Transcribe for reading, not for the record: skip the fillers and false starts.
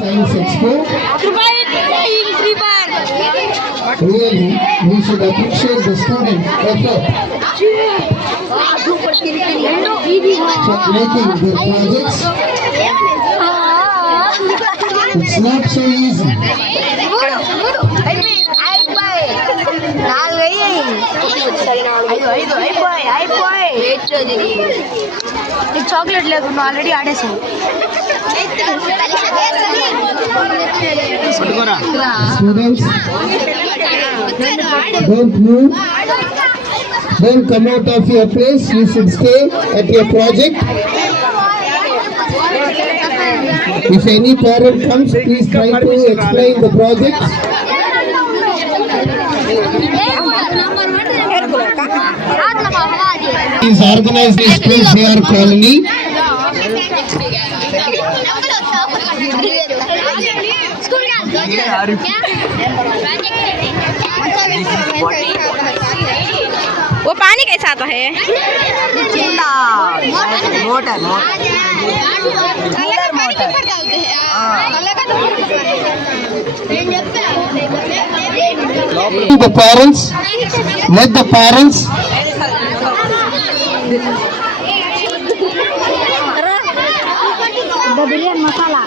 Science Expo. Really, we should appreciate the student effort for making their projects. It's not so easy. Chocolate లేకుండా already ఆడేసాను. Students, don't move. Don't come out of your place. You should stay at your project. If any parent comes, please try to explain the project. Please organize this place here colony. वो पानी कैसा आता है? The parents, let the parents. Biryani masala